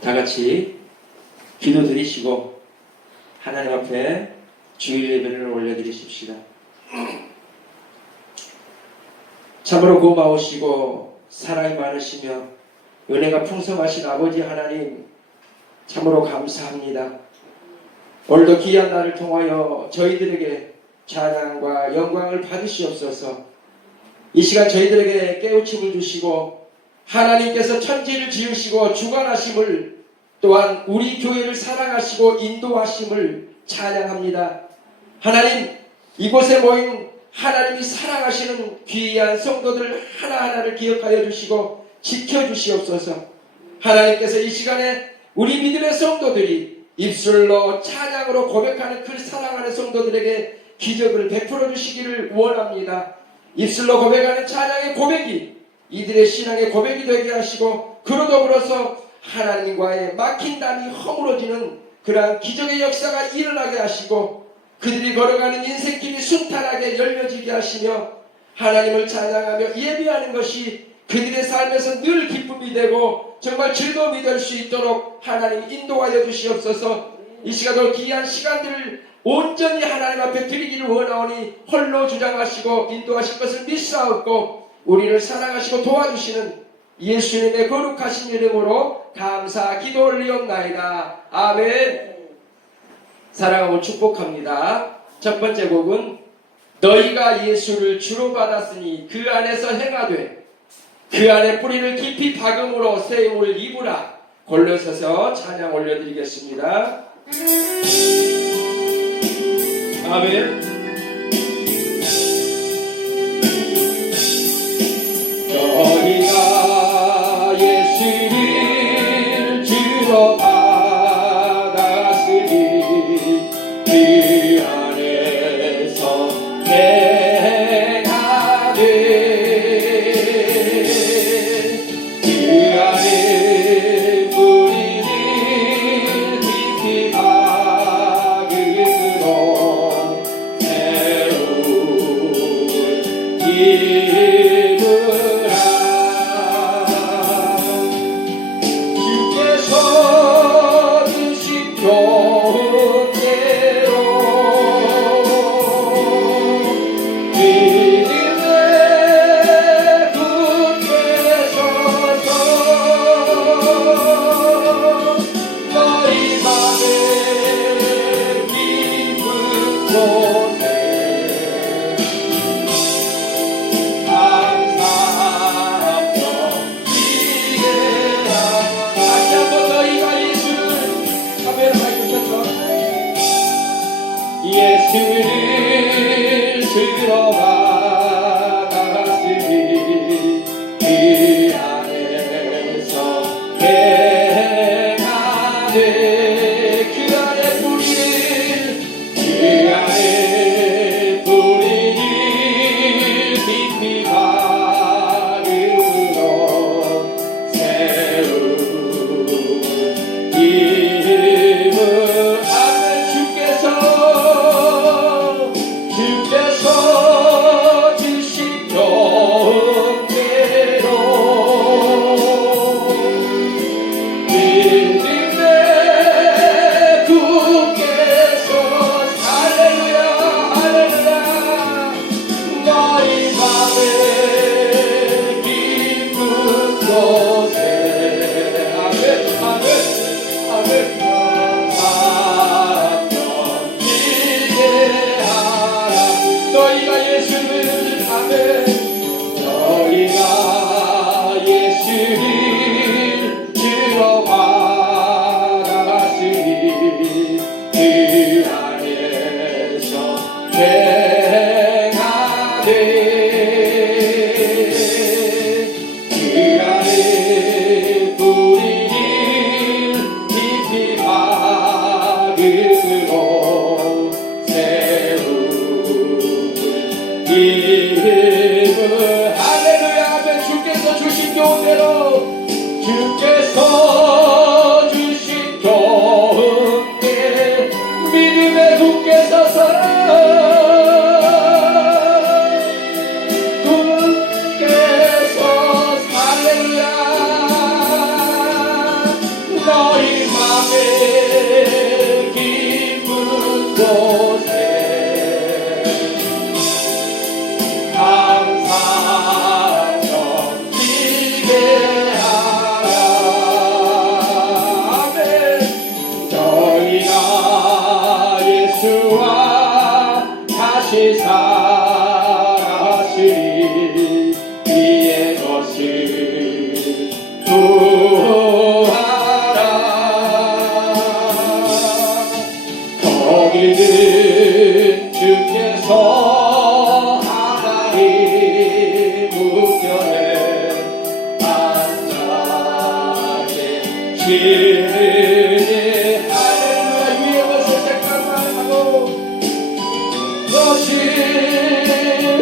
다 같이 기도 드리시고 하나님 앞에 주일 예배를 올려드리십시다. 참으로 고마우시고 사랑이 많으시며 은혜가 풍성하신 아버지 하나님, 참으로 감사합니다. 오늘도 귀한 날을 통하여 저희들에게 찬양과 영광을 받으시옵소서. 이 시간 저희들에게 깨우침을 주시고 하나님께서 천지를 지으시고 주관하심을, 또한 우리 교회를 사랑하시고 인도하심을 찬양합니다. 하나님, 이곳에 모인 하나님이 사랑하시는 귀한 성도들 하나하나를 기억하여 주시고 지켜주시옵소서. 하나님께서 이 시간에 우리 믿음의 성도들이 입술로 찬양으로 고백하는 그 사랑하는 성도들에게 기적을 베풀어 주시기를 원합니다. 입술로 고백하는 찬양의 고백이 이들의 신앙의 고백이 되게 하시고, 그로 더불어서 하나님과의 막힌 담이 허물어지는 그러한 기적의 역사가 일어나게 하시고, 그들이 걸어가는 인생길이 순탄하게 열려지게 하시며, 하나님을 찬양하며 예배하는 것이 그들의 삶에서 늘 기쁨이 되고 정말 즐거움이 될 수 있도록 하나님 인도하여 주시옵소서. 이 시간도 귀한 시간들을 온전히 하나님 앞에 드리기를 원하오니 홀로 주장하시고 인도하실 것을 믿사옵고, 우리를 사랑하시고 도와주시는 예수님의 거룩하신 이름으로 감사 기도 올리옵나이다. 아멘. 사랑하고 축복합니다. 첫 번째 곡은 너희가 예수를 주로 받았으니 그 안에서 행하되 그 안에 뿌리를 깊이 박음으로 새 힘을 입으라. 골로새서 찬양 올려드리겠습니다. 아멘. 너희가 예수를 주로 받았으니 그 안에서 행하되 그 안에 뿌리를 깊이 박음으로 새로운 힘을 주께서 주신 좋은 대로 믿음에 굳게 서서 너희 맘에 깊은 곳에 예수를 들어받았으니 그 안에서 행하되 그 안에 뿌리를 깊이 박음으로 새로운 힘을 주께서 주신 좋은 대로 믿음에 굳게 서서 할렐루야 할렐루야 너희 맘에 깊은 곳에 아멘 아멘 아멘 너희가 예수를 아멘 너희가 예수를 주로 받았으니 그 안에서 행하되 그 안에 뿌리를 깊이 박음으로 힘을 할렐루야 하면 주께서 주신 좋은 대로 주께서 주신 좋은 대 믿음에 굳게 서서 굳게 서 할렐루야 오시는 할렐루야. 위의 것을 생각만 하고 것을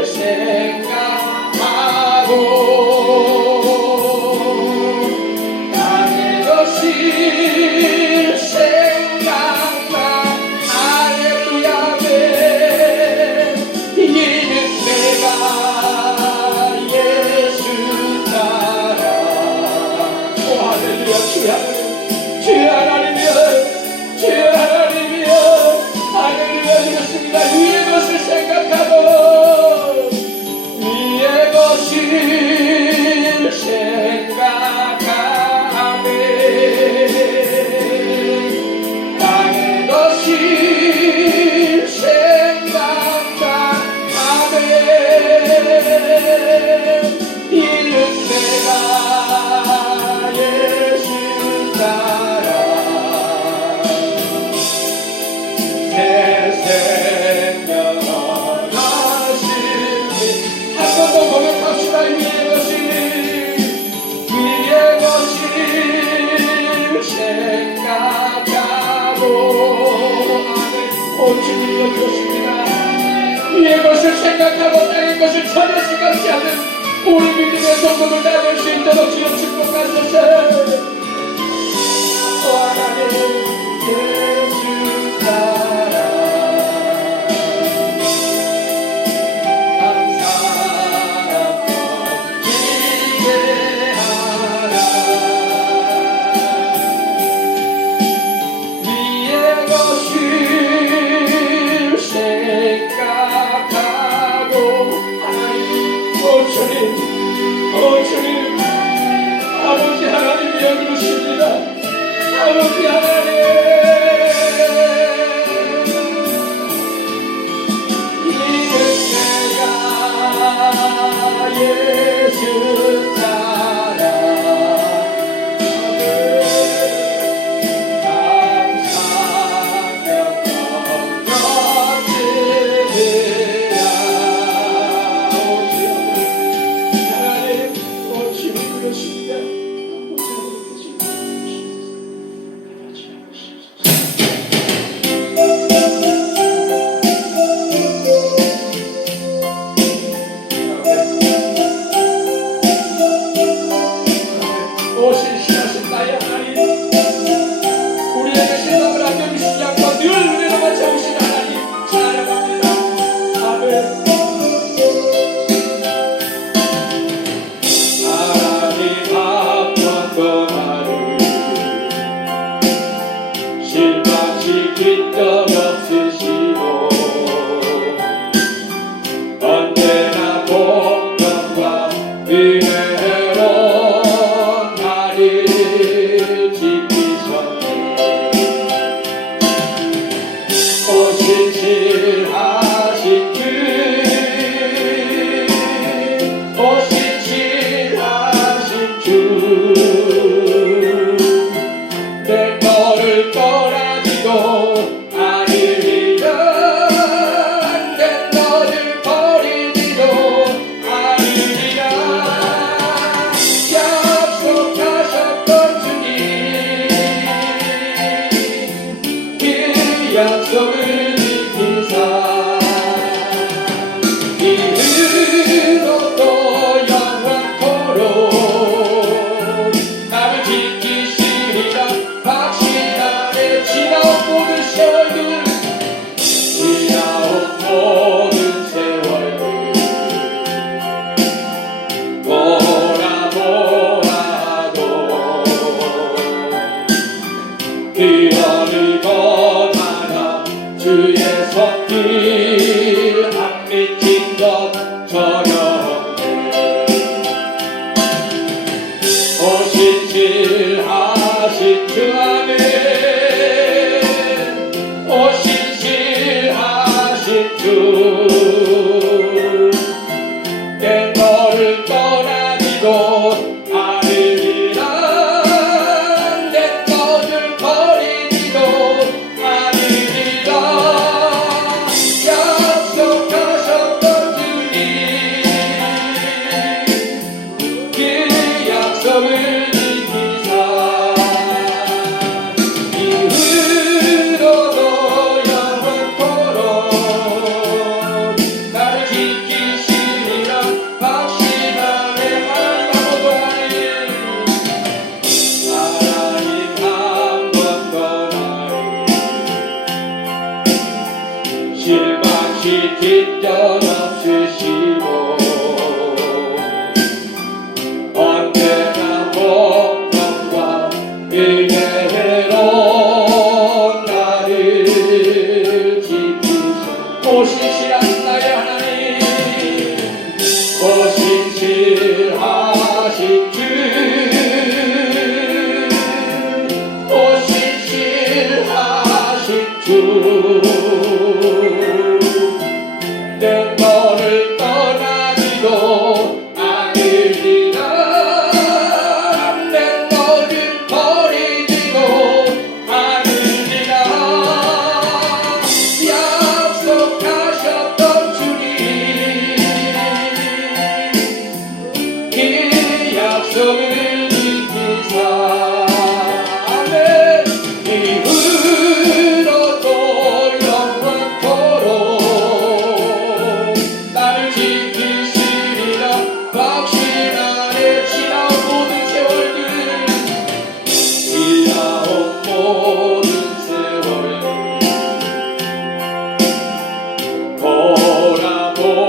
생각하고 나의 것을 생각나. 할렐루야. 이는 내가 예수 따라. 오 할렐루야. 주 하나님이여, 주 하나님이여, 할렐루야. 그렇습니다. 위의 것을 생각하고 위의 것을 생각하네. 땅의 것을 생각하네. 이는 내가 예수 따라 새 생명 얻었으니. 한 번 더 고백합시다. 위의 것을 생각하고. 아멘. 오 주님이여 그렇습니다. 위의 것을 생각하고 땅의 것을 전혀 생각지 않는 우리 믿음의 성도들 나눌 수 있도록 주여 축복하소서. 오 하나님 예수 따라 한 사람 기대하라. 위의 것을 생각하고. 하나님 오 주님, 오 주님, 아버지 하나님이 여기 오십니다. 아버지 하나님, 이는 내가 예수 따라 감사하며 얻으리라. 하나님, 오 주님 그렇습니다. 약속을 지키사 아멘 이후로도 영원토록 나를 지키시리라 확신하네 지나온 모든 세월들 지나온 모든 세월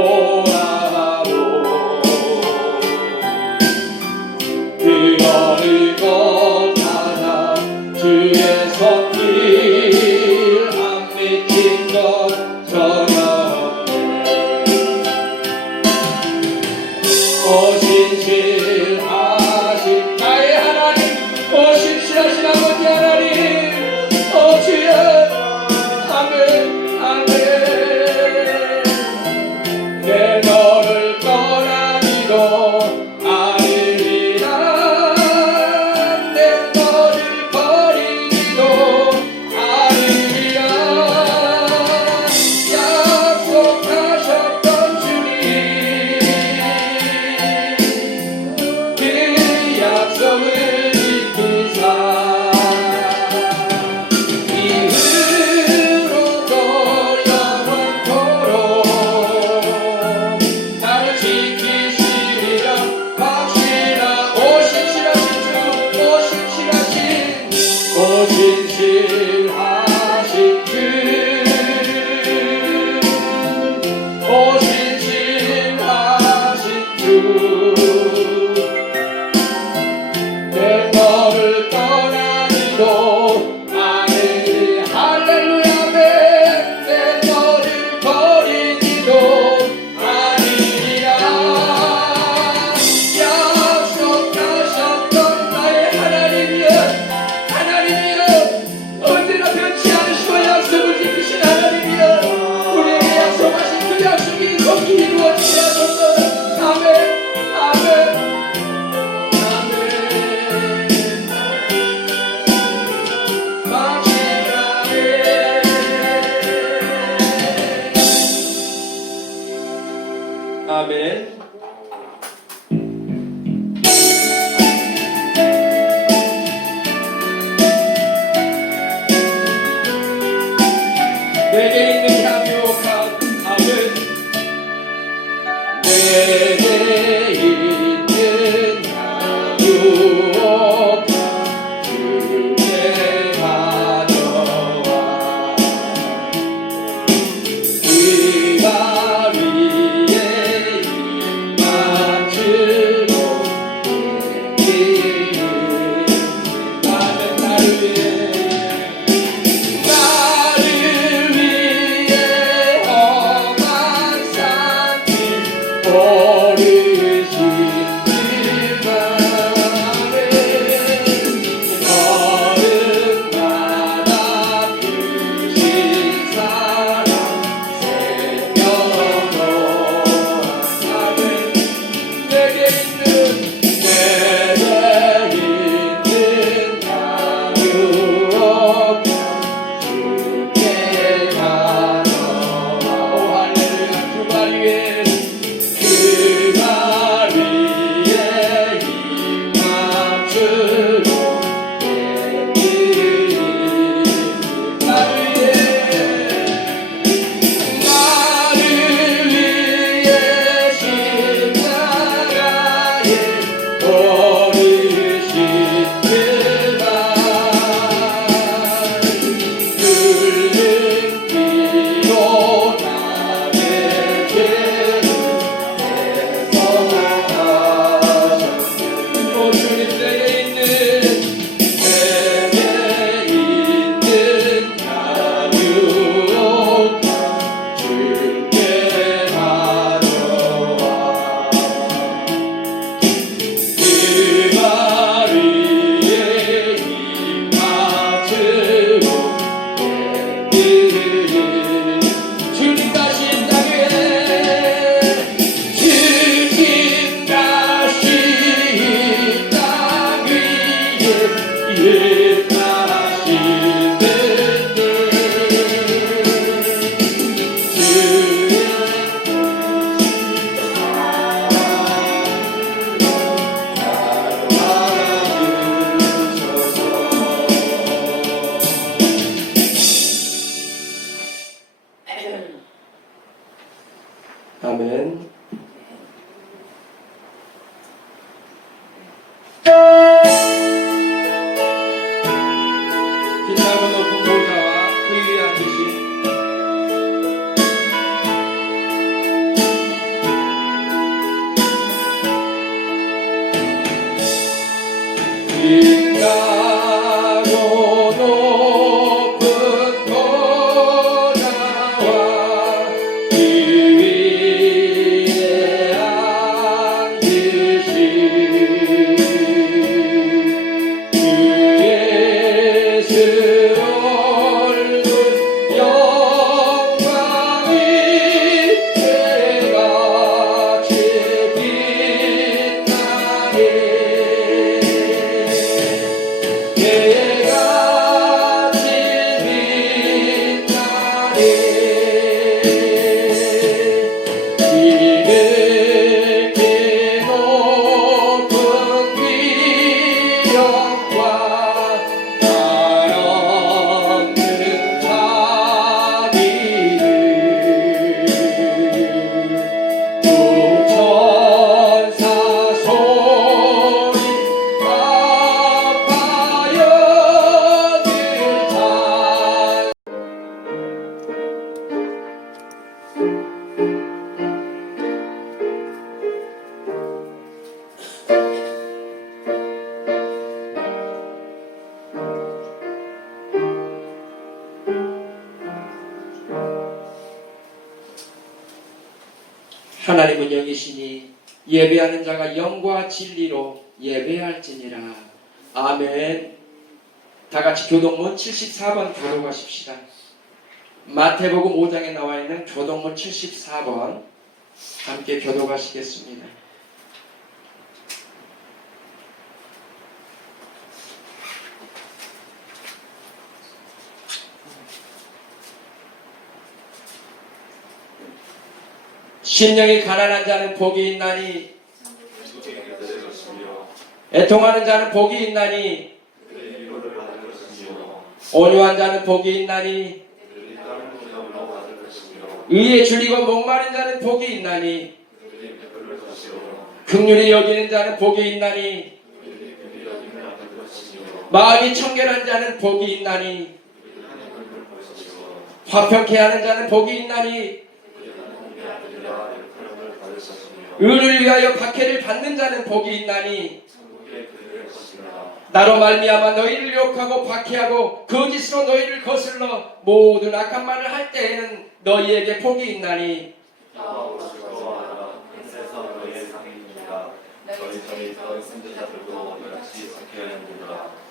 돌아보아도 그거를 못하나 주의 손길 안 미친 것 전혀 오신실하신 나의 하나님 오신실하신 아버지 하나님 주여 아멘 아멘 내 너를 떠나기도 아니리라 내 너를 버리기도 아니리라 약속하셨던 주님 그 약속을 지키사 이후로도 영원토록 나를 지키시리라 확신하 오신실하신 주 오신실하신 주 오신실하신 주 내 너를 떠나기도 아니리 할렐루야 내 너를 버리기도 아니리라 약속하셨던 나의 하나님이여 하나님이여 언제나 변치 않으시고 약속을 지키신 하나님이여 우리에게 약속하신 그 약속이 속히 이루어지게 하소서 아멘 아멘 아멘. 내게 있는 향유옥한 아멘. 내게 있는 향유옥한 주께 가져와 그가 위에 입만 주고 내기를 나는 나를 위해 험한 산길 오르신 걸음마다 크신 사랑 새겨놓은 아멘 내게 있는 향유옥 주께 가져와 오 할렐루야 그말 위에 힘 맞추고 내기를 나를 위해 십자가에 오르신 그날 뚫는 피로 나의 죄를 대속하셨네 오 주님 내게 있는 향유옥 주께 가져와 해같이 빛나네. 이렇게 높은 위력과 하없는 자비를 구천사 소리 아파여 늘 찬. 하나님은 영이시니 예배하는 자가 영과 진리로 예배할지니라. 아멘. 다같이 교동문 74번 교독하십시다. 마태복음 5장에 나와 있는 교동문 74번 함께 교독하시겠습니다. 심령이 가난한 자는 복이 있나니 애통하는 자는 복이 있나니 온유한 자는 복이 있나니 의에 줄이고 목마른 자는 복이 있나니 긍휼히 여기는 자는 복이 있나니 마음이 청결한 자는 복이 있나니 화평케 하는 자는 복이 있나니 의를 위하여 박해를 받는 자는 복이 있나니 나로 말미암아 너희를 욕하고 박해하고 거짓으로 너희를 거슬러 모든 악한 말을 할 때에는 너희에게 복이 있나니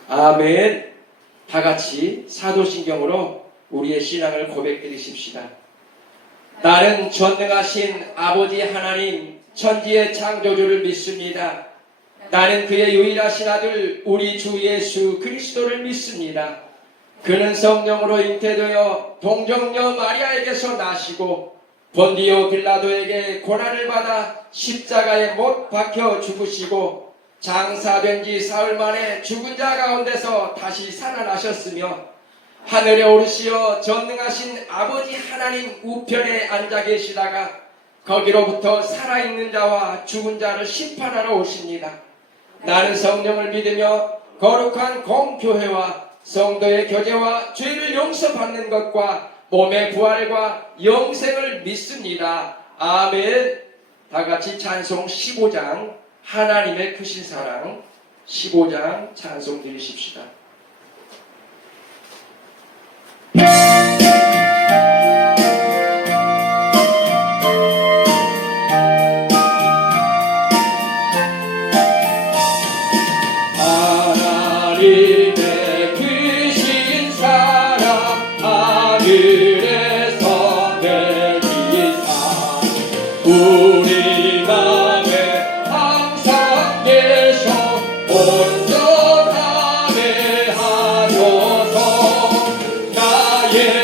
아멘. 다같이 사도신경으로 우리의 신앙을 고백드리십시다. 나는 전능하신 아버지 하나님 천지의 창조주를 믿습니다. 나는 그의 유일하신 아들 우리 주 예수 그리스도를 믿습니다. 그는 성령으로 잉태되어 동정녀 마리아에게서 나시고 본디오 빌라도에게 고난을 받아 십자가에 못 박혀 죽으시고 장사된 지 사흘 만에 죽은 자 가운데서 다시 살아나셨으며 하늘에 오르시어 전능하신 아버지 하나님 우편에 앉아 계시다가 거기로부터 살아있는 자와 죽은 자를 심판하러 오십니다. 나는 성령을 믿으며 거룩한 공교회와 성도의 교제와 죄를 용서받는 것과 몸의 부활과 영생을 믿습니다. 아멘. 다같이 찬송 15장 하나님의 크신 사랑 15장 찬송 드리십시다. 하나님의 크신 사랑 하늘에서 내리사 우리 맘에 항상 계셔 온전하게 하소서. 나의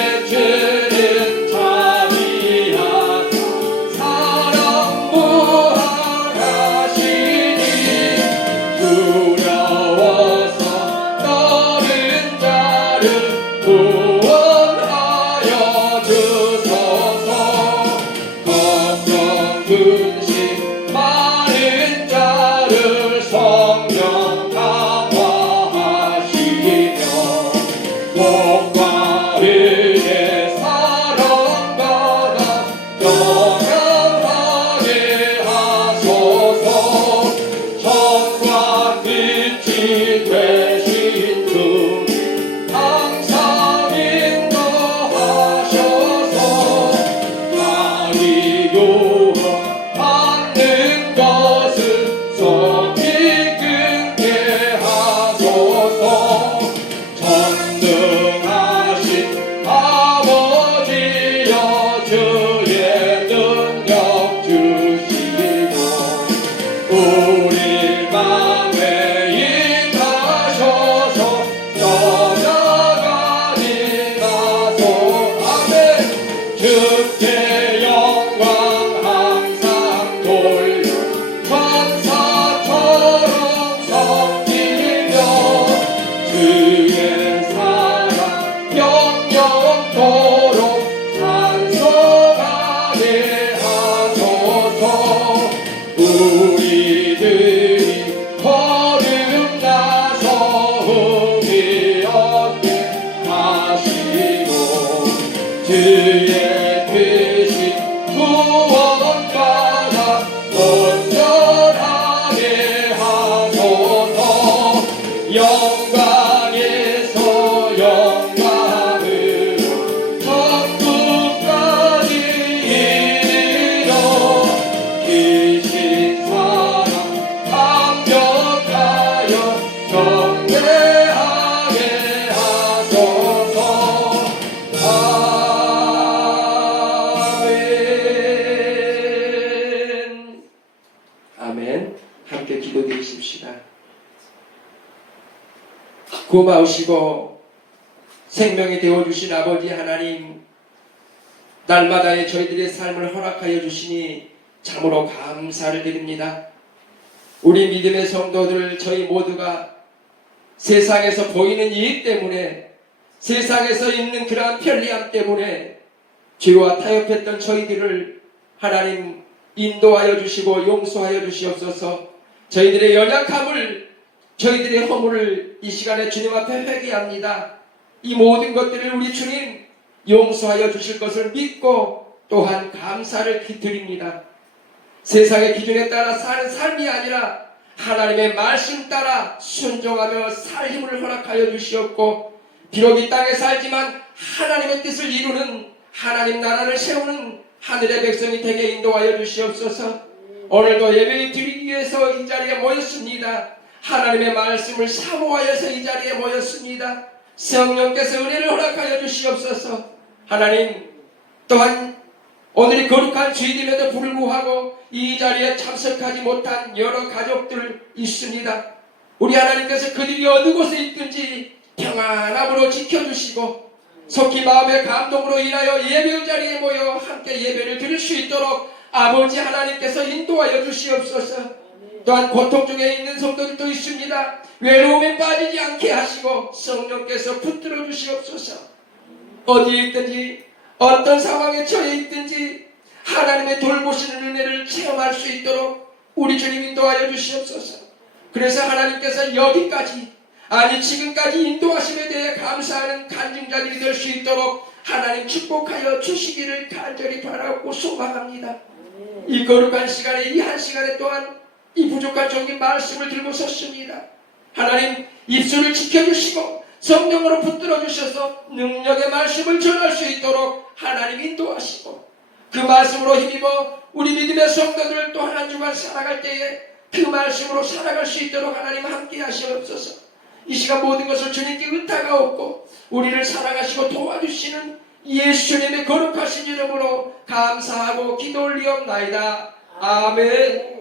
함께 기도드리십시다. 고마우시고 생명이 되어주신 아버지 하나님, 날마다의 저희들의 삶을 허락하여 주시니 참으로 감사를 드립니다. 우리 믿음의 성도들 저희 모두가 세상에서 보이는 이익 때문에, 세상에서 있는 그러한 편리함 때문에 죄와 타협했던 저희들을 하나님 인도하여 주시고 용서하여 주시옵소서. 저희들의 연약함을, 저희들의 허물을 이 시간에 주님 앞에 회개합니다. 이 모든 것들을 우리 주님 용서하여 주실 것을 믿고 또한 감사를 드립니다. 세상의 기준에 따라 사는 삶이 아니라 하나님의 말씀 따라 순종하며 살 힘을 허락하여 주시옵고, 비록 이 땅에 살지만 하나님의 뜻을 이루는, 하나님 나라를 세우는 하늘의 백성이 되게 인도하여 주시옵소서. 오늘도 예배 드리기 위해서 이 자리에 모였습니다. 하나님의 말씀을 사모하여서 이 자리에 모였습니다. 성령께서 은혜를 허락하여 주시옵소서. 하나님, 또한 오늘이 거룩한 주일임에도 불구하고 이 자리에 참석하지 못한 여러 가족들 있습니다. 우리 하나님께서 그들이 어느 곳에 있든지 평안함으로 지켜주시고 속히 마음의 감동으로 인하여 예배 자리에 모여 함께 예배를 드릴 수 있도록 아버지 하나님께서 인도하여 주시옵소서. 또한 고통 중에 있는 성도들도 있습니다. 외로움에 빠지지 않게 하시고 성령께서 붙들어 주시옵소서. 어디에 있든지 어떤 상황에 처해 있든지 하나님의 돌보시는 은혜를 체험할 수 있도록 우리 주님 인도하여 주시옵소서. 그래서 하나님께서 여기까지, 아니 지금까지 인도하심에 대해 감사하는 간증자들이 될 수 있도록 하나님 축복하여 주시기를 간절히 바라고 소망합니다. 이 거룩한 시간에, 이 한 시간에 또한 이 부족한 종인 말씀을 들고 섰습니다. 하나님 입술을 지켜주시고 성령으로 붙들어 주셔서 능력의 말씀을 전할 수 있도록 하나님 인도하시고, 그 말씀으로 힘입어 우리 믿음의 성도들 또 한 주간 살아갈 때에 그 말씀으로 살아갈 수 있도록 하나님 함께 하시옵소서. 이 시간 모든 것을 주님께 의탁하옵고 우리를 사랑하시고 도와주시는 예수님의 거룩하신 이름으로 감사하고 기도 올리옵나이다. 아멘.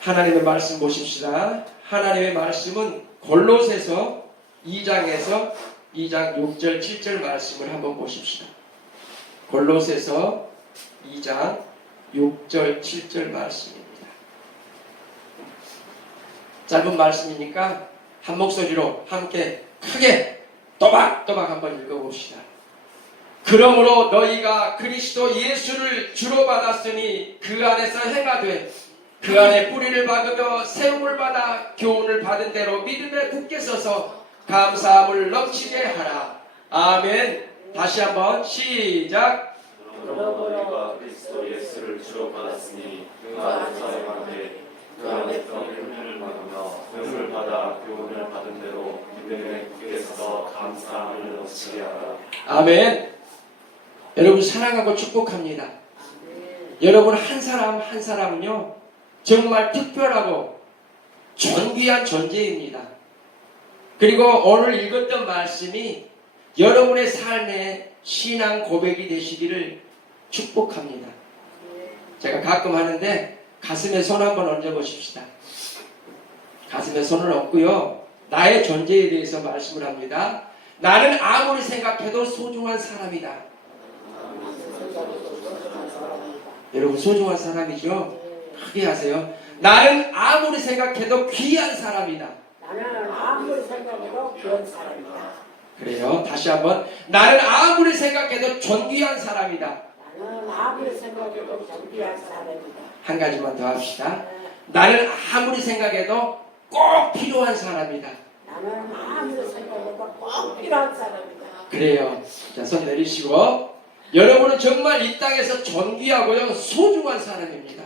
하나님의 말씀 보십시다. 하나님의 말씀은 골로새서 2장에서 2장 6절 7절 말씀을 한번 보십시다. 골로새서 2장 6절 7절 말씀입니다. 짧은 말씀이니까 한 목소리로 함께 크게 또박또박 한번 읽어봅시다. 그러므로 너희가 그리스도 예수를 주로 받았으니 그 안에서 행하되 그 안에 뿌리를 박으며 세움을 받아 교훈을 받은 대로 믿음에 굳게 서서 감사함을 넘치게 하라. 아멘. 다시 한번 시작. 그러므로 너희가 그리스도 예수를 주로 받았으니 그 안에서 행하되 그 안에 뿌리를 박으며 세움을 받아 교훈을 받은 대로 믿음에 굳게 서서 감사함을 넘치게 하라. 아멘. 여러분 사랑하고 축복합니다. 여러분 한 사람 한 사람은요 정말 특별하고 존귀한 존재입니다. 그리고 오늘 읽었던 말씀이 여러분의 삶의 신앙 고백이 되시기를 축복합니다. 제가 가끔 하는데 가슴에 손 한번 얹어보십시다. 가슴에 손을 얹고요 나의 존재에 대해서 말씀을 합니다. 나는 아무리 생각해도 소중한 사람이다. 여러분 소중한 사람이죠? 크게 하세요. 나는 아무리 생각해도 귀한 사람이다. 나는 아무리 생각해도 귀한 사람이다. 그래요. 다시 한번. 나는 아무리 생각해도 존귀한 사람이다. 나는 아무리 생각해도 존귀한 사람이다. 한 가지만 더 합시다. 나는 아무리 생각해도 꼭 필요한 사람이다. 나는 아무리 생각해도 꼭 필요한 사람이다. 그래요. 자, 손 내리시고 여러분은 정말 이 땅에서 존귀하고요 소중한 사람입니다.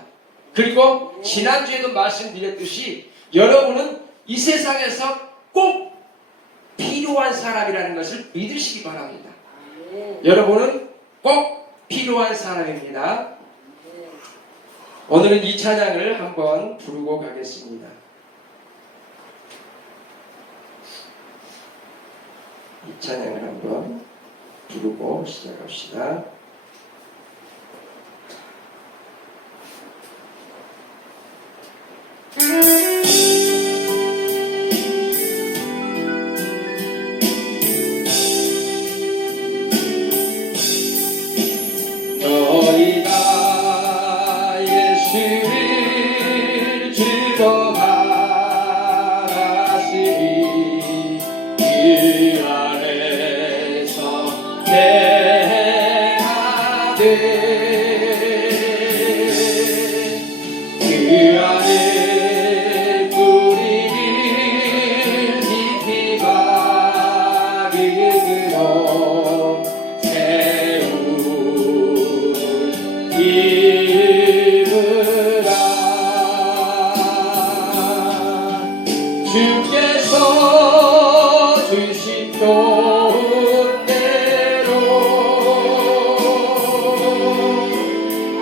그리고 지난주에도 말씀드렸듯이 여러분은 이 세상에서 꼭 필요한 사람이라는 것을 믿으시기 바랍니다. 여러분은 꼭 필요한 사람입니다. 오늘은 이 찬양을 한번 부르고 가겠습니다. 이 찬양을 한번 부르고 시작합시다. 너희가 예수를 주로 바라시니 그 안에서 행하되 그 안에 뿌리를 깊이 박으므로 이르라. 주께서 주신 좋은 대로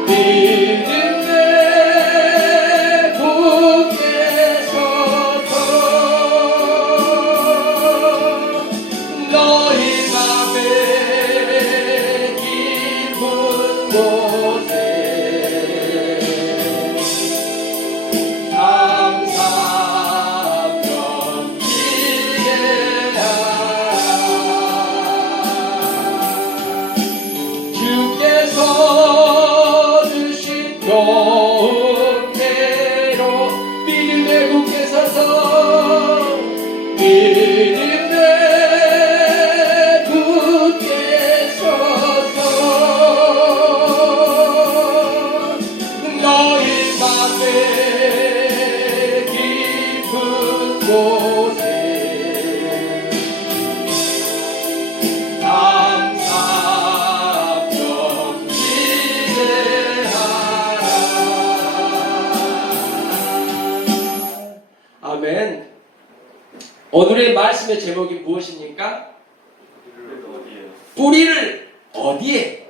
믿음에 굳게 서서 너희 맘에 깊은 곳에 주께서 주신 좋은 대로 믿음에 굳게 서서 믿음에 굳게 서서 너희 맘에 깊은 곳에 아멘. 오늘의 말씀의 제목이 무엇입니까? 뿌리를 어디에?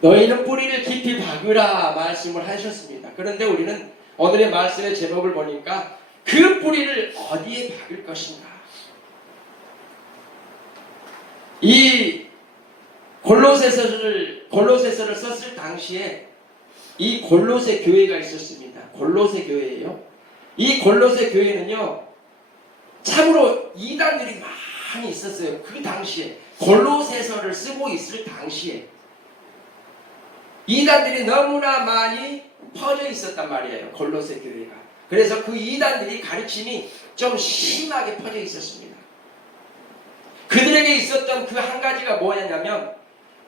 너희는 뿌리를 깊이 박으라 말씀을 하셨습니다. 그런데 우리는 오늘의 말씀의 제목을 보니까 그 뿌리를 어디에 박을 것인가? 이 골로새서를 썼을 당시에 이 골로새 교회가 있었습니다. 골로새 교회예요. 이 골로새 교회는요, 참으로 이단들이 많이 있었어요. 그 당시에 골로새서를 쓰고 있을 당시에 이단들이 너무나 많이 퍼져 있었단 말이에요. 골로새 교회가. 그래서 그 이단들이 가르침이 좀 심하게 퍼져 있었습니다. 그들에게 있었던 그 한 가지가 뭐였냐면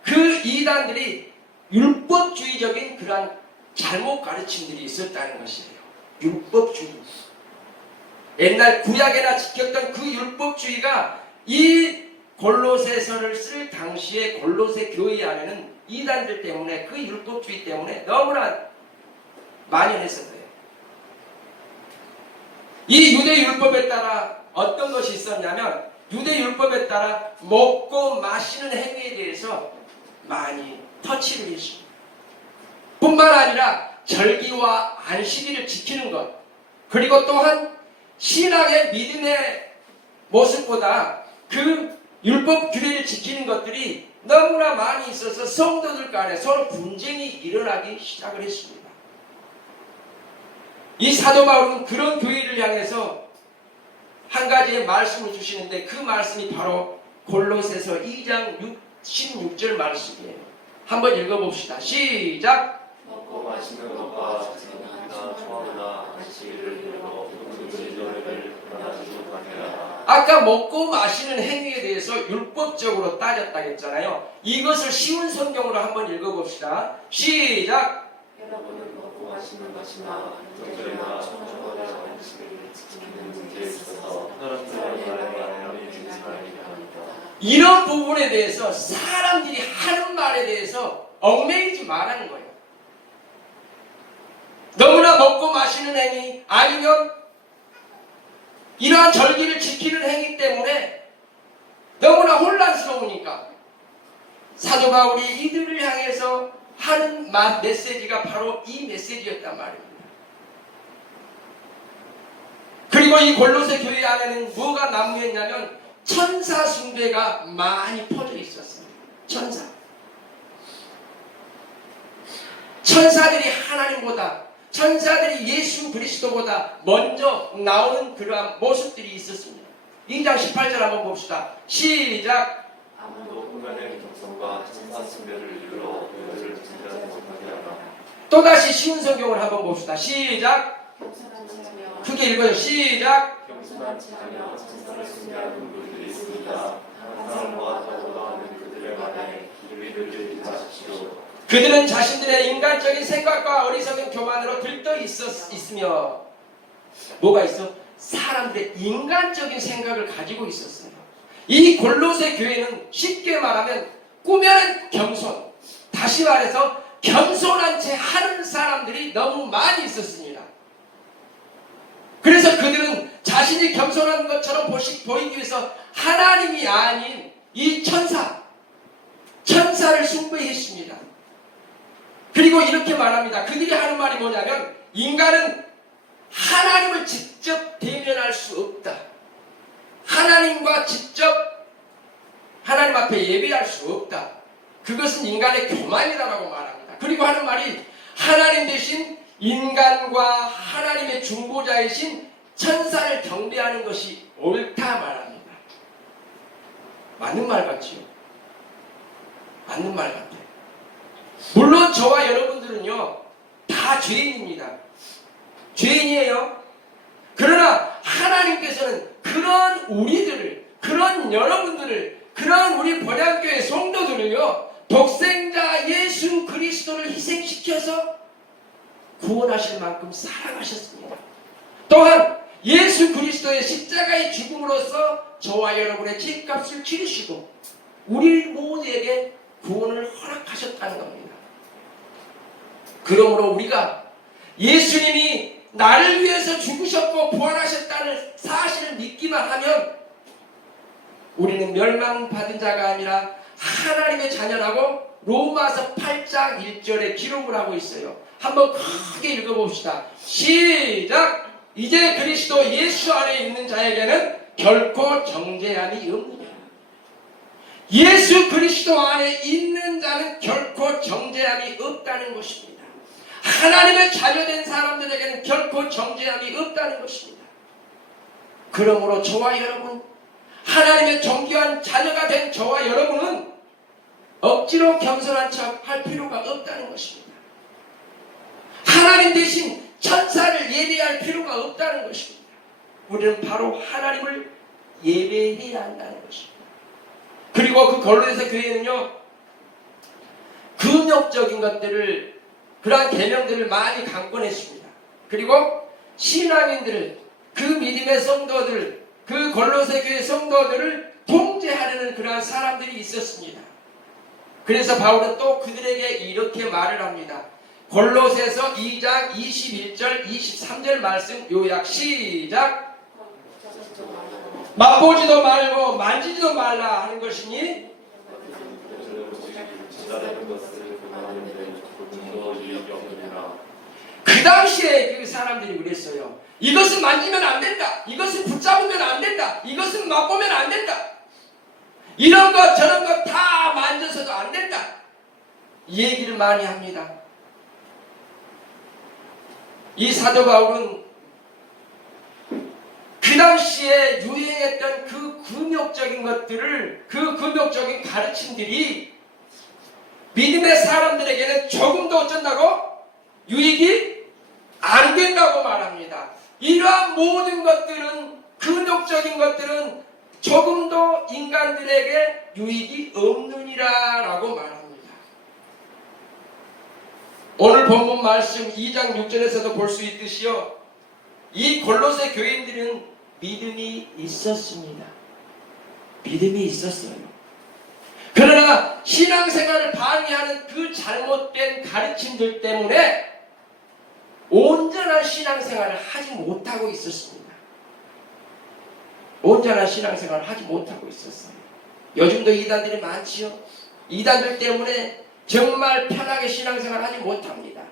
그 이단들이 율법주의적인 그러한 잘못 가르침들이 있었다는 것이에요. 율법주의. 옛날 구약에나 지켰던 그 율법주의가 이 골로새서를 쓸 당시에 골로새 교회 안에는 이단들 때문에 그 율법주의 때문에 너무나 만연했었어요. 이 유대 율법에 따라 어떤 것이 있었냐면 유대 율법에 따라 먹고 마시는 행위에 대해서 많이 터치를 했습니다. 뿐만 아니라 절기와 안식일을 지키는 것, 그리고 또한 신앙의 믿음의 모습보다 그 율법 규례를 지키는 것들이 너무나 많이 있어서 성도들 간에 서로 분쟁이 일어나기 시작을 했습니다. 이 사도 바울은 그런 교회를 향해서 한 가지의 말씀을 주시는데 그 말씀이 바로 골로새서 2장 16절 말씀이에요. 한번 읽어봅시다. 시작! 먹고 마시는 것과 자신이나 초하나 안식일을 이루고 금지절을 변하지 못하니라. 아까 먹고 마시는 행위에 대해서 율법적으로 따졌다 했잖아요. 이것을 쉬운 성경으로 한번 읽어봅시다. 시작! 여러분은 먹고 마시는 것이나 금절이나 초하나 안식일을 지키는 문제에 있어서 사람들의 말에 믿지 말리라. 이런 부분에 대해서 사람들이 하는 말에 대해서 얽매이지 말라는 거예요. 너무나 먹고 마시는 행위 아니면 이러한 절기를 지키는 행위 때문에 너무나 혼란스러우니까 사도 바울이 이들을 향해서 하는 메시지가 바로 이 메시지였단 말입니다. 그리고 이 골로새 교회 안에는 뭐가 난무했냐면 천사 숭배가 많이 퍼져 있었어요. 천사들이 하나님보다 천사들이 예수 그리스도보다 먼저 나오는 그러한 모습들이 있었습니다. 2장 18절 한번 봅시다. 시작. 아무도 인간의 동성과 천사 숭배를 이끌어 그들을 진지하지 못하게 하라. 또다시 쉬운 성경을 한번 봅시다. 시작. 크게 읽어요. 시작. 겸손하지 않으며 천사를 숭배하는 분들이 있습니다. 사람과 다도하는 그들의 말에 귀를 들지 마십시오. 그들은 자신들의 인간적인 생각과 어리석은 교만으로 들떠 있으며 뭐가 있어? 사람들의 인간적인 생각을 가지고 있었어요. 이 골로새 교회는 쉽게 말하면 꾸며낸 겸손, 다시 말해서 겸손한 채 하는 사람들이 너무 많이 있었습니다. 그래서 그들은 자신이 겸손한 것처럼 보이기 위해서 하나님이 아닌 이 천사를 숭배했습니다. 그리고 이렇게 말합니다. 그들이 하는 말이 뭐냐면 인간은 하나님을 직접 대면할 수 없다. 하나님과 직접 하나님 앞에 예배할 수 없다. 그것은 인간의 교만이다라고 말합니다. 그리고 하는 말이 하나님 대신 인간과 하나님의 중보자이신 천사를 경배하는 것이 옳다 말합니다. 맞는 말 같지요? 맞는 말 같아요. 물론 저와 여러분들은요 다 죄인입니다. 죄인이에요. 그러나 하나님께서는 그런 우리들을, 그런 여러분들을, 그런 우리 본향교회 성도들을요 독생자 예수 그리스도를 희생시켜서 구원하실 만큼 사랑하셨습니다. 또한 예수 그리스도의 십자가의 죽음으로써 저와 여러분의 죄값을 치르시고 우리 모두에게 구원을 허락하셨다는 겁니다. 그러므로 우리가 예수님이 나를 위해서 죽으셨고 부활하셨다는 사실을 믿기만 하면 우리는 멸망받은 자가 아니라 하나님의 자녀라고 로마서 8장 1절에 기록을 하고 있어요. 한번 크게 읽어봅시다. 시작! 이제 그리스도 예수 안에 있는 자에게는 결코 정죄함이 없느냐. 예수 그리스도 안에 있는 자는 결코 정죄함이 없다는 것입니다. 하나님의 자녀된 사람들에게는 결코 정죄함이 없다는 것입니다. 그러므로 저와 여러분, 하나님의 정귀한 자녀가 된 저와 여러분은 억지로 겸손한 척 할 필요가 없다는 것입니다. 하나님 대신 천사를 예배할 필요가 없다는 것입니다. 우리는 바로 하나님을 예배해야 한다는 것입니다. 그리고 그 골로새 교회는요 금욕적인 것들을, 그러한 계명들을 많이 강권했습니다. 그리고 신앙인들을, 그 믿음의 성도들, 그 골로새 교회 성도들을 통제하려는 그러한 사람들이 있었습니다. 그래서 바울은 또 그들에게 이렇게 말을 합니다. 골로새서 2장 21절 23절 말씀 요약 시작. 맛보지도 말고 만지지도 말라 하는 것이니 그 당시에 그 사람들이 그랬어요. 이것은 만지면 안 된다. 이것은 붙잡으면 안 된다. 이것은 맛보면 안 된다. 이런 것 저런 것 다 만져서도 안 된다. 이 얘기를 많이 합니다. 이 사도 바울은 그 당시에 유행했던 그 금욕적인 것들을, 그 금욕적인 가르침들이 믿음의 사람들에게는 조금도 어쩐다고? 유익이 안 된다고 말합니다. 이러한 모든 것들은, 금욕적인 것들은 조금도 인간들에게 유익이 없느니라 라고 말합니다. 오늘 본문 말씀 2장 6절에서도 볼 수 있듯이요, 이 골로새 교인들은 믿음이 있었습니다. 믿음이 있었어요. 그러나 신앙생활을 방해하는 그 잘못된 가르침들 때문에 온전한 신앙생활을 하지 못하고 있었습니다. 온전한 신앙생활을 하지 못하고 있었어요. 요즘도 이단들이 많지요. 이단들 때문에 정말 편하게 신앙생활을 하지 못합니다.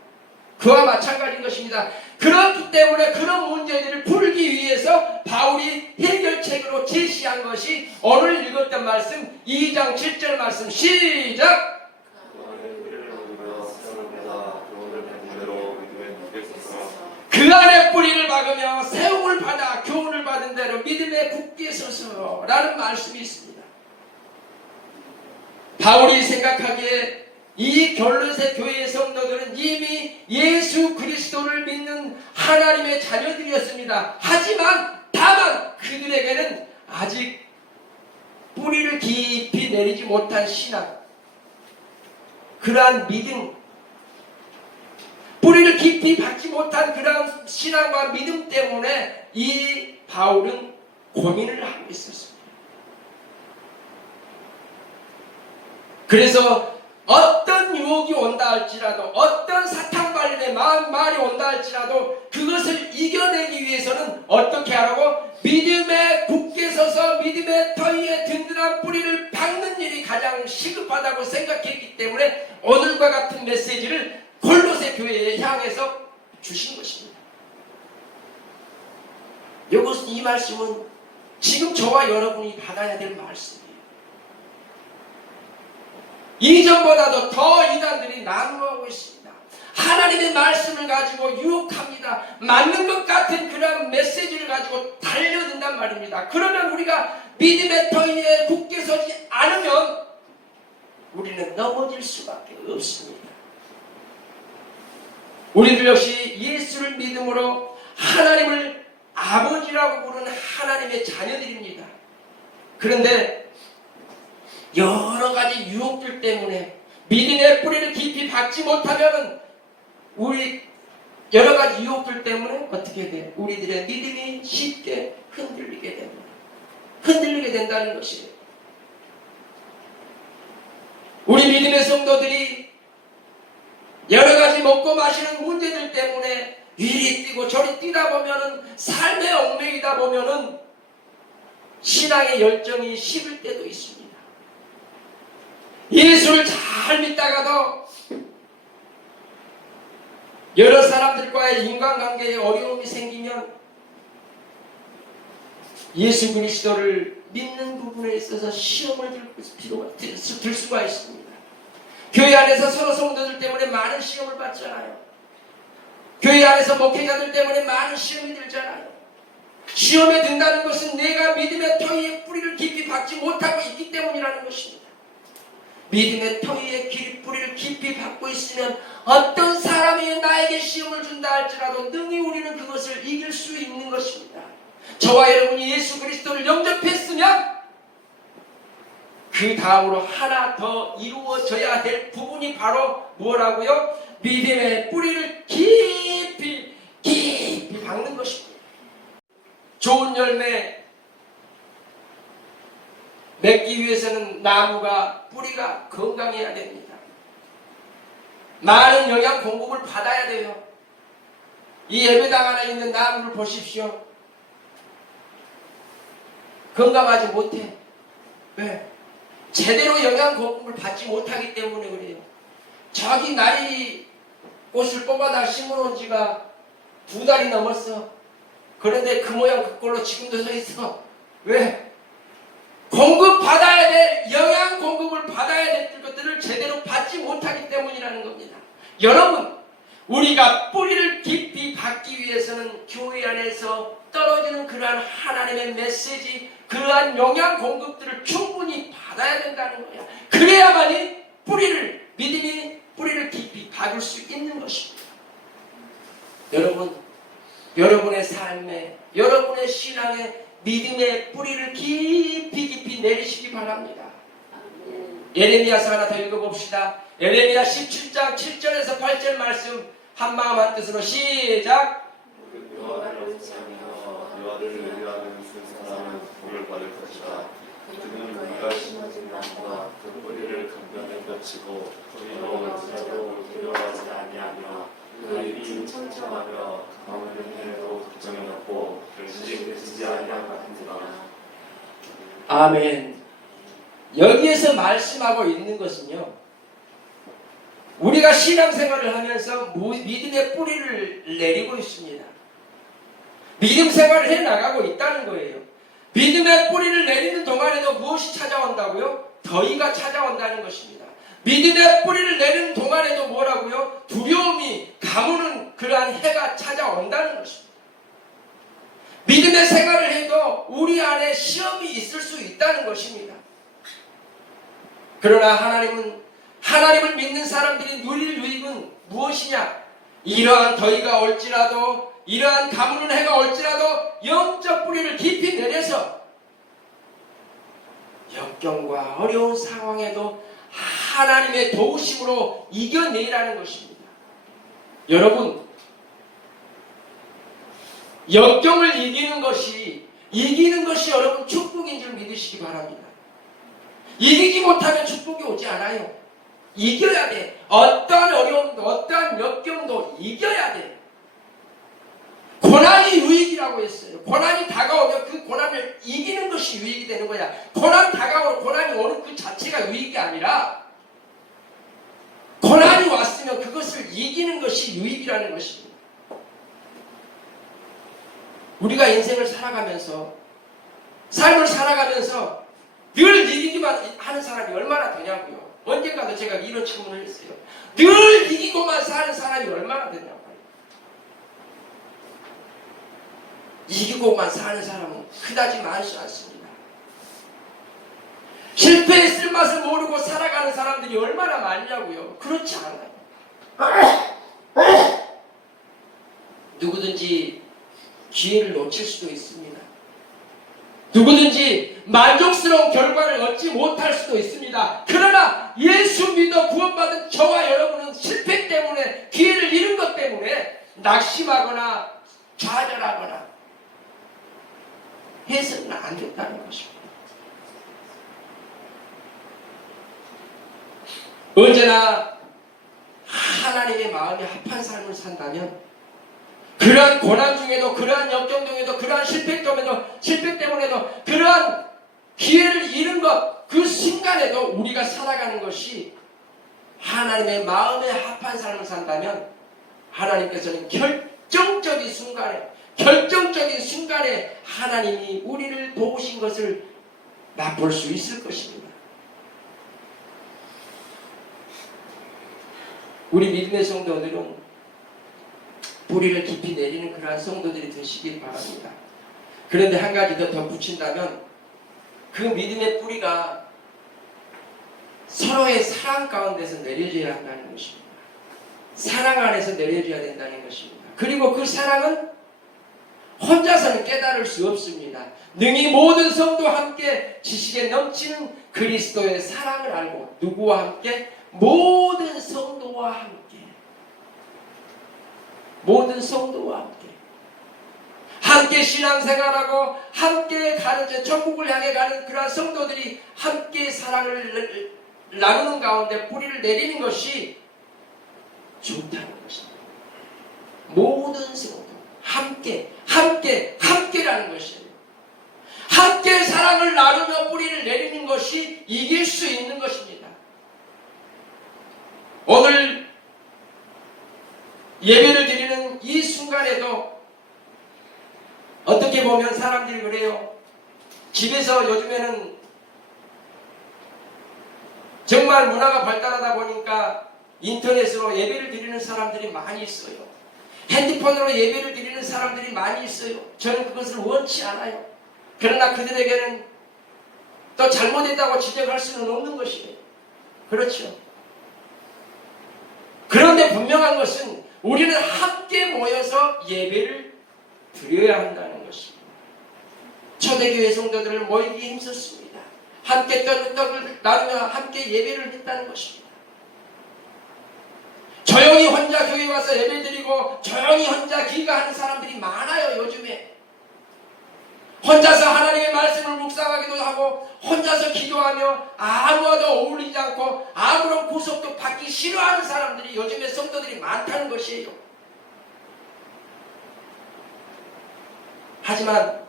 그와 마찬가지인 것입니다. 그렇기 때문에 그런 문제들을 풀기 위해서 바울이 해결책으로 제시한 것이 오늘 읽었던 말씀 2장 7절 말씀 시작! 막으며 세움을 받아 교훈을 받은 대로 믿음에 굳게 서서라는 말씀이 있습니다. 바울이 생각하기에 이 결론세 교회의 성도들은 이미 예수 그리스도를 믿는 하나님의 자녀들이었습니다. 하지만 다만 그들에게는 아직 뿌리를 깊이 내리지 못한 신앙, 그러한 믿음, 뿌리를 깊이 받지 못한 그러한 신앙과 믿음 때문에 이 바울은 고민을 하고 있었습니다. 그래서 어떤 유혹이 온다 할지라도, 어떤 사탄 관련의 말이 온다 할지라도 그것을 이겨내기 위해서는 어떻게 하라고? 믿음에 굳게 서서 믿음의 터 위에 든든한 뿌리를 박는 일이 가장 시급하다고 생각했기 때문에 오늘과 같은 메시지를 골로새 교회에 향해서 주신 것입니다. 이 말씀은 지금 저와 여러분이 받아야 될 말씀이에요. 이전보다도 더 이단들이 난무하고 있습니다. 하나님의 말씀을 가지고 유혹합니다. 맞는 것 같은 그런 메시지를 가지고 달려든단 말입니다. 그러면 우리가 믿음의 터 위에 굳게 서지 않으면 우리는 넘어질 수밖에 없습니다. 우리들 역시 예수를 믿음으로 하나님을 아버지라고 부르는 하나님의 자녀들입니다. 그런데 여러 가지 유혹들 때문에 믿음의 뿌리를 깊이 박지 못하면 우리 여러 가지 유혹들 때문에 어떻게 돼요? 우리들의 믿음이 쉽게 흔들리게 됩니다. 흔들리게 된다는 것이에요. 우리 믿음의 성도들이 여러 가지 먹고 마시는 문제들 때문에 이리 뛰고 저리 뛰다 보면은 삶의 얽매이다 보면은 신앙의 열정이 식을 때도 있습니다. 예수를 잘 믿다가도 여러 사람들과의 인간관계에 어려움이 생기면 예수 그리스도를 믿는 부분에 있어서 시험을 들 수가 있습니다. 교회 안에서 서로 성도들 때문에 많은 시험을 받잖아요. 교회 안에서 목회자들 때문에 많은 시험이 들잖아요. 시험에 든다는 것은 내가 믿음의 터 위에 뿌리를 깊이 박지 못하고 있기 때문이라는 것입니다. 믿음의 터 위에 뿌리를 깊이 박고 있으면 어떤 사람이 나에게 시험을 준다 할지라도 능히 우리는 그것을 이길 수 있는 것입니다. 저와 여러분이 예수 그리스도를 영접했으면 그 다음으로 하나 더 이루어져야 될 부분이 바로 뭐라고요? 믿음의 뿌리를 깊이 박는 것입니다. 좋은 열매 맺기 위해서는 나무가 뿌리가 건강해야 됩니다. 많은 영양 공급을 받아야 돼요. 이 예배당 안에 있는 나무를 보십시오. 건강하지 못해. 왜? 제대로 영양 공급을 받지 못하기 때문에 그래요. 저기 나리 꽃을 뽑아다 심어놓은 지가 2달이 넘었어. 그런데 그 모양 그 꼴로 지금도 서 있어. 왜? 공급받아야 될, 영양 공급을 받아야 될 것들을 제대로 받지 못하기 때문이라는 겁니다. 여러분, 우리가 뿌리를 깊이 박기 위해서는 교회 안에서 떨어지는 그러한 하나님의 메시지, 그러한 영양 공급들을 충분히 받아야 된다는 거야. 그래야만이 믿음이 뿌리를 깊이 박을 수 있는 것입니다. 여러분, 여러분의 삶에, 여러분의 신앙에 믿음의 뿌리를 깊이 내리시기 바랍니다. 예레미야서 하나 더 읽어봅시다. 예레미야 17장 7절에서 8절 말씀 한마음 한뜻으로 시작. 여호와를 의지하며 여호와를 의뢰하는 사람은 복을 받을 것이다. 그는 그가 심어진 나무가 그 뿌리를 강변에 겹치고 두려워하지도 두려워하지 아니하며 그 입이 청청하며 강하는 해에도 걱정이 없고 결실되지 아니한 같은지라. 아멘. 여기에서 말씀하고 있는 것은요, 우리가 신앙생활을 하면서 믿음의 뿌리를 내리고 있습니다. 믿음 생활을 해나가고 있다는 거예요. 믿음의 뿌리를 내리는 동안에도 무엇이 찾아온다고요? 더위가 찾아온다는 것입니다. 믿음의 뿌리를 내리는 동안에도 뭐라고요? 두려움이 가무는 그러한 해가 찾아온다는 것입니다. 믿음의 생활을 해도 우리 안에 시험이 있을 수 있다는 것입니다. 그러나 하나님을 믿는 사람들이 누릴 유익은 무엇이냐? 이러한 더위가 올지라도, 이러한 가무는 해가 올지라도 영적 뿌리를 깊이 내려서 역경과 어려운 상황에도 하나님의 도우심으로 이겨내라는 것입니다. 여러분, 역경을 이기는 것이 여러분 축복인 줄 믿으시기 바랍니다. 이기지 못하면 축복이 오지 않아요. 이겨야 돼. 어떠한 어려움도 어떠한 역경도 이겨야 돼. 고난이 유익이라고 했어요. 고난이 다가오면 그 고난을 이기는 것이 유익이 되는 거야. 고난이 오는 그 자체가 유익이 아니라 고난이 왔으면 그것을 이기는 것이 유익이라는 것입니다. 우리가 인생을 살아가면서, 삶을 살아가면서 늘 이기기만 하는 사람이 얼마나 되냐고요. 언젠가도 제가 이런 질문을 했어요. 늘 이기고만 사는 사람이 얼마나 되냐고요. 이기고만 사는 사람은 그다지 많지 않습니다. 실패의 쓸맛을 모르고 살아가는 사람들이 얼마나 많냐고요. 그렇지 않아요. 누구든지 기회를 놓칠 수도 있습니다. 누구든지 만족스러운 결과를 얻지 못할 수도 있습니다. 그러나 예수 믿어 구원받은 저와 여러분은 실패 때문에, 기회를 잃은 것 때문에 낙심하거나 좌절하거나 해서는 안 된다는 것입니다. 언제나 하나님의 마음에 합한 삶을 산다면 그러한 고난 중에도, 그러한 역경 중에도, 그러한 실패 때문에도, 그러한 기회를 잃은 것, 그 순간에도 우리가 살아가는 것이 하나님의 마음에 합한 삶을 산다면 하나님께서는 결정적인 순간에 하나님이 우리를 도우신 것을 맛볼 수 있을 것입니다. 우리 믿음의 성도들은 뿌리를 깊이 내리는 그러한 성도들이 되시길 바랍니다. 그런데 한 가지 더 덧붙인다면 그 믿음의 뿌리가 서로의 사랑 가운데서 내려져야 한다는 것입니다. 사랑 안에서 내려져야 된다는 것입니다. 그리고 그 사랑은 혼자서는 깨달을 수 없습니다. 능히 모든 성도와 함께 지식에 넘치는 그리스도의 사랑을 알고, 누구와 함께? 모든 성도와 함께. 모든 성도와 함께 신앙생활하고 함께 가는, 천국을 향해 가는 그러한 성도들이 함께 사랑을 나누는 가운데 뿌리를 내리는 것이 좋다는 것입니다. 모든 성도 함께라는 것이에요. 함께 사랑을 나누며 뿌리를 내리는 것이 이길 수 있는 것입니다. 오늘 예배를 드리는 이 순간에도 어떻게 보면 사람들이 그래요. 집에서 요즘에는 정말 문화가 발달하다 보니까 인터넷으로 예배를 드리는 사람들이 많이 있어요. 핸드폰으로 예배를 드리는 사람들이 많이 있어요. 저는 그것을 원치 않아요. 그러나 그들에게는 또 잘못했다고 지적할 수는 없는 것이에요. 그렇죠. 그런데 분명한 것은 우리는 함께 모여서 예배를 드려야 한다는 것입니다. 초대교회 성도들을 모이기에 힘썼습니다. 함께 떡을 나누며 함께 예배를 했다는 것입니다. 조용히 혼자 교회 와서 예배드리고 조용히 혼자 기가하는 사람들이 많아요. 요즘에 혼자서 하나님의 말씀을 묵상하기도 하고 혼자서 기도하며 아무와도 어울리지 않고 아무런 구속도 받기 싫어하는 사람들이 요즘에 성도들이 많다는 것이에요. 하지만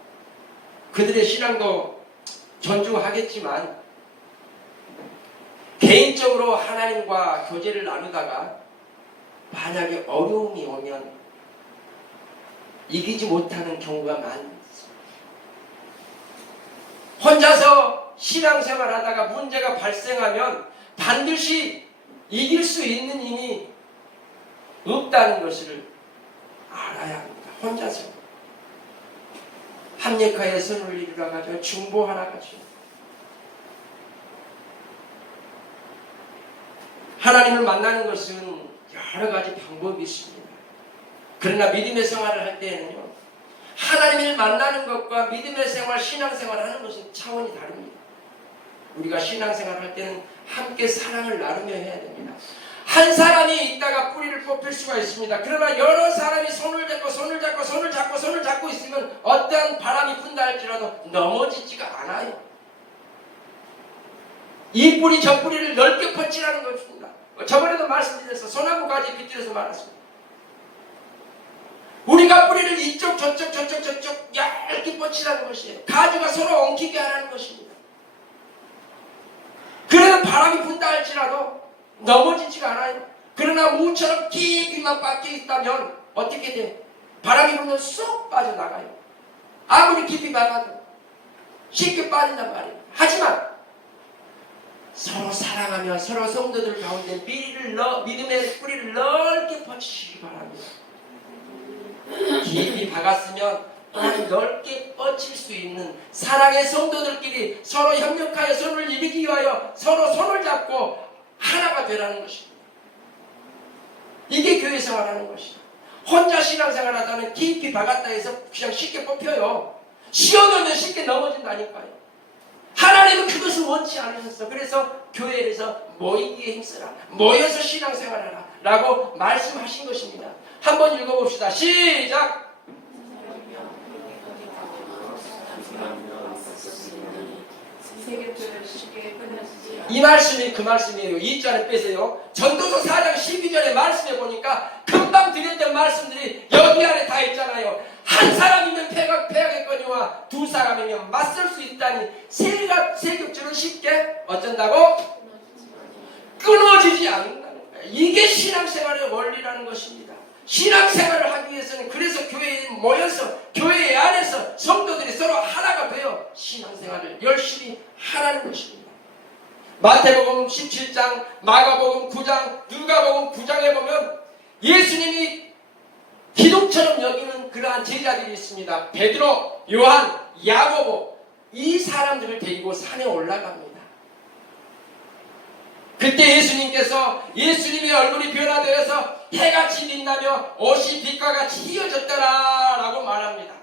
그들의 신앙도 존중하겠지만 개인적으로 하나님과 교제를 나누다가 만약에 어려움이 오면 이기지 못하는 경우가 많습니다. 혼자서 신앙생활 하다가 문제가 발생하면 반드시 이길 수 있는 힘이 없다는 것을 알아야 합니다. 혼자서. 합력하여 선을 이루어가지고 중보하나가지고 하나님을 만나는 것은 여러 가지 방법이 있습니다. 그러나 믿음의 생활을 할 때에는요, 하나님을 만나는 것과 믿음의 생활, 신앙생활을 하는 것은 차원이 다릅니다. 우리가 신앙생활을 할 때는 함께 사랑을 나누며 해야 됩니다. 한 사람이 있다가 뿌리를 뽑힐 수가 있습니다. 그러나 여러 사람이 손을 잡고 있으면 어떠한 바람이 분다 할지라도 넘어지지가 않아요. 이 뿌리 저 뿌리를 넓게 뻗치라는 것입니다. 저번에도 말씀드려서 소나무가지 빗들여서 말했습니다. 우리가 뿌리를 이쪽 저쪽 얇게 뻗치라는 것이에요. 가지가 서로 엉키게 하라는 것입니다. 그래서 바람이 분다 할지라도 넘어지지가 않아요. 그러나 무처럼 깊이만 박혀 있다면 어떻게 돼? 바람이 불면 쏙 빠져나가요. 아무리 깊이 박아도 쉽게 빠진단 말이에요. 하지만 서로 사랑하며 서로 성도들 가운데 믿음의 뿌리를 넓게 뻗치시기 바랍니다. 깊이 박았으면 또한 넓게 뻗칠 수 있는 사랑의 성도들끼리 서로 협력하여 손을 이루기 위하여 서로 손을 잡고 하나가 되라는 것입니다. 이게 교회 생활하는 것이다. 혼자 신앙생활 하다는 깊이 박았다 해서 그냥 쉽게 뽑혀요. 씌워놓으면 쉽게 넘어진다니까요. 하나님은 그것을 원치 않으셨어. 그래서 교회에서 모이기에 힘쓰라, 모여서 신앙생활하라 라고 말씀하신 것입니다. 한번 읽어봅시다. 시작! 이 말씀이 그 말씀이에요. 2절에 빼세요. 전도서 4장 12절의 말씀에 보니까 금방 드렸던 말씀들이 여기 안에 다 있잖아요. 한 사람이면 패하겠거니와 두 사람이면 맞설 수 있다니 세격줄은 쉽게 어쩐다고? 끊어지지 않는다는 거예요. 이게 신앙생활의 원리라는 것입니다. 신앙생활을 하기 위해서는 그래서 교회에 모여서 교회 안에서 성도들이 서로 하나가 되어 신앙생활을 열심히 하라는 것입니다. 마태복음 17장, 마가복음 9장, 누가복음 9장에 보면 예수님이 기둥처럼 여기는 그러한 제자들이 있습니다. 베드로, 요한, 야고보, 이 사람들을 데리고 산에 올라갑니다. 그때 예수님의 얼굴이 변화되어서 해같이 빛나며 옷이 빛과 같이 휘어졌더라 라고 말합니다.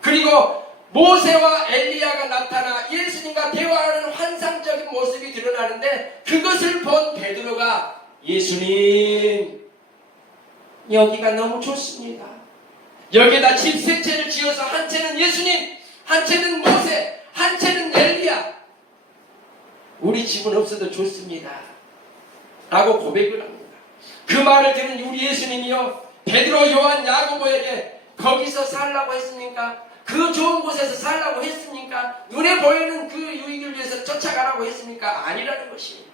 그리고 모세와 엘리야가 나타나 예수님과 대화하는 환상적인 모습이 드러나는데 그것을 본 베드로가 예수님, 여기가 너무 좋습니다. 여기다 집 세 채를 지어서 한 채는 예수님, 한 채는 모세, 한 채는 엘리야. 우리 집은 없어도 좋습니다 라고 고백을 합니다. 그 말을 들은 우리 예수님이요, 베드로, 요한, 야고보에게 거기서 살라고 했습니까? 그 좋은 곳에서 살라고 했습니까? 눈에 보이는 그 유익을 위해서 쫓아가라고 했습니까? 아니라는 것이에요.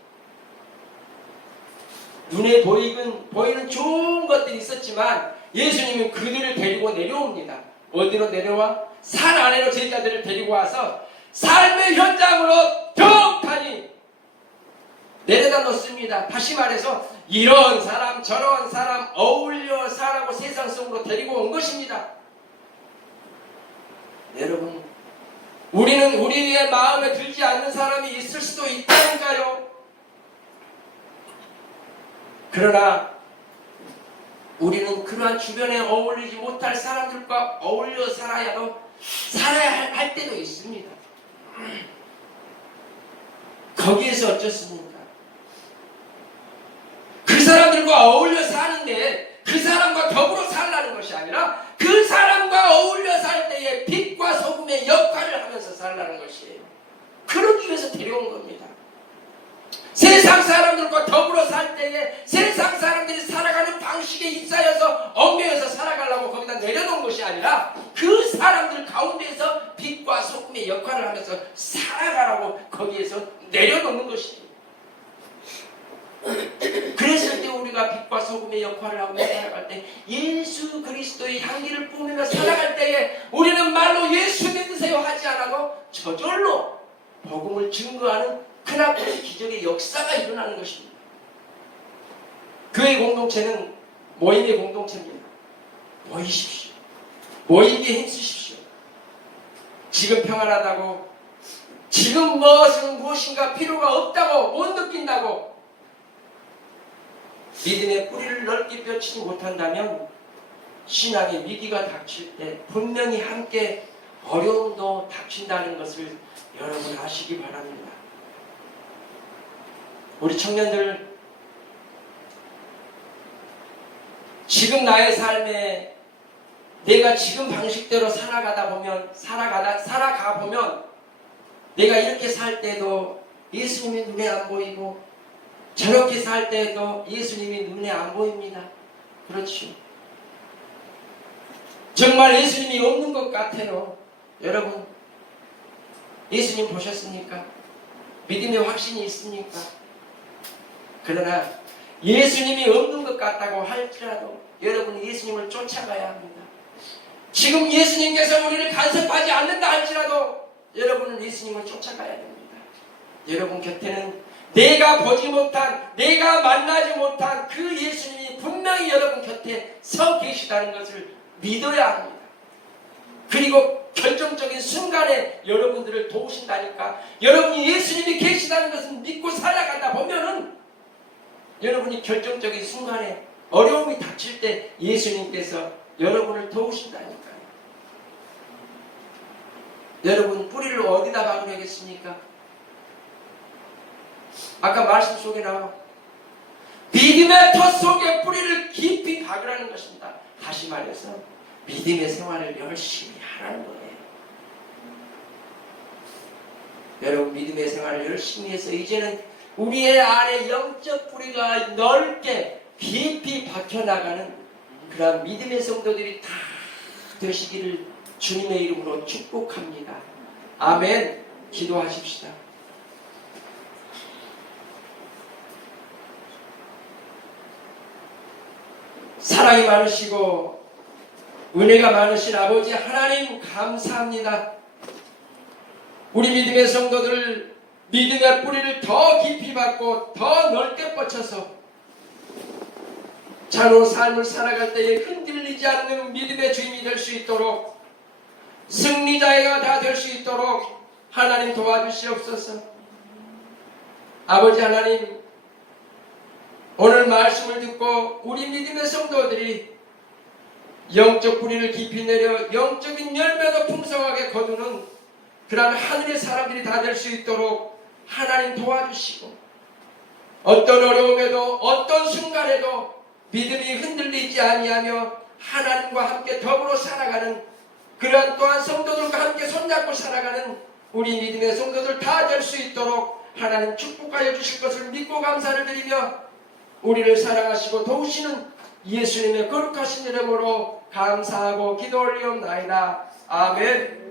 눈에 보이는 좋은 것들이 있었지만 예수님은 그들을 데리고 내려옵니다. 어디로 내려와? 산 아래로 제자들을 데리고 와서 삶의 현장으로 격하니 내려다 놓습니다. 다시 말해서 이런 사람 저런 사람 어울려 살라고 세상 속으로 데리고 온 것입니다. 여러분, 우리는 우리의 마음에 들지 않는 사람이 있을 수도 있다니까요. 그러나 우리는 그러한 주변에 어울리지 못할 사람들과 어울려 살아야 할 때도 있습니다. 거기에서 어쩌습니까? 그 사람들과 어울려 사는데 그 사람과 더불어 살라는 것이 아니라 그 사람과 어울려 살 때에 빛과 소금의 역할을 하면서 살라는 것이에요. 그러기 위해서 데려온 겁니다. 세상 사람들과 더불어 살 때에 세상 사람들이 살아가는 방식에 휩싸여서 얽매여서 살아가려고 거기다 내려놓은 것이 아니라 그 사람들 가운데에서 빛과 소금의 역할을 하면서 살아가라고 거기에서 내려놓는 것이에요. 그랬을 때 우리가 빛과 소금의 역할을 하고 살아갈 때 예수 그리스도의 향기를 뿜으며 살아갈 때에 우리는 말로 예수 믿으세요 하지 않아도 저절로 복음을 증거하는 크나큰 기적의 역사가 일어나는 것입니다. 교회 공동체는 모임의 공동체입니다. 모이십시오. 모이기에 힘쓰십시오. 지금 평안하다고, 지금 무엇인가 필요가 없다고 못 느낀다고 믿음의 뿌리를 넓게 펴치지 못한다면 신앙의 위기가 닥칠 때 분명히 함께 어려움도 닥친다는 것을 여러분 아시기 바랍니다. 우리 청년들, 지금 나의 삶에 내가 지금 방식대로 살아가 보면 내가 이렇게 살 때도 예수님이 눈에 안 보이고 저렇게 살 때도 예수님이 눈에 안 보입니다. 그렇죠. 정말 예수님이 없는 것 같아요. 여러분, 예수님 보셨습니까? 믿음의 확신이 있습니까? 그러나 예수님이 없는 것 같다고 할지라도 여러분이 예수님을 쫓아가야 합니다. 지금 예수님께서 우리를 간섭하지 않는다 할지라도 여러분은 예수님을 쫓아가야 됩니다. 여러분 곁에는 내가 보지 못한, 내가 만나지 못한 그 예수님이 분명히 여러분 곁에 서 계시다는 것을 믿어야 합니다. 그리고 결정적인 순간에 여러분들을 도우신다니까, 여러분이 예수님이 계시다는 것을 믿고 살아가다 보면은 여러분이 결정적인 순간에 어려움이 닥칠 때 예수님께서 여러분을 도우신다니까요. 여러분 뿌리를 어디다 박으려겠습니까? 아까 말씀 속에 나와 믿음의 터 속에 뿌리를 깊이 박으라는 것입니다. 다시 말해서 믿음의 생활을 열심히 하라는 거예요. 여러분 믿음의 생활을 열심히 해서 이제는 우리의 안에 영적 뿌리가 넓게 깊이 박혀나가는 그런 믿음의 성도들이 다 되시기를 주님의 이름으로 축복합니다. 아멘. 기도하십시다. 사랑이 많으시고 은혜가 많으신 아버지 하나님 감사합니다. 우리 믿음의 성도들 믿음의 뿌리를 더 깊이 받고 더 넓게 뻗쳐서 자로 삶을 살아갈 때에 흔들리지 않는 믿음의 주인이 될 수 있도록, 승리자가 다 될 수 있도록 하나님 도와주시옵소서. 아버지 하나님, 오늘 말씀을 듣고 우리 믿음의 성도들이 영적 뿌리를 깊이 내려 영적인 열매도 풍성하게 거두는 그러한 하늘의 사람들이 다 될 수 있도록 하나님 도와주시고, 어떤 어려움에도 어떤 순간에도 믿음이 흔들리지 아니하며 하나님과 함께 더불어 살아가는 그러한 또한 성도들과 함께 손잡고 살아가는 우리 믿음의 성도들 다 될 수 있도록 하나님 축복하여 주실 것을 믿고 감사를 드리며 우리를 사랑하시고 도우시는 예수님의 거룩하신 이름으로 감사하고 기도 올리옵나이다. 아멘.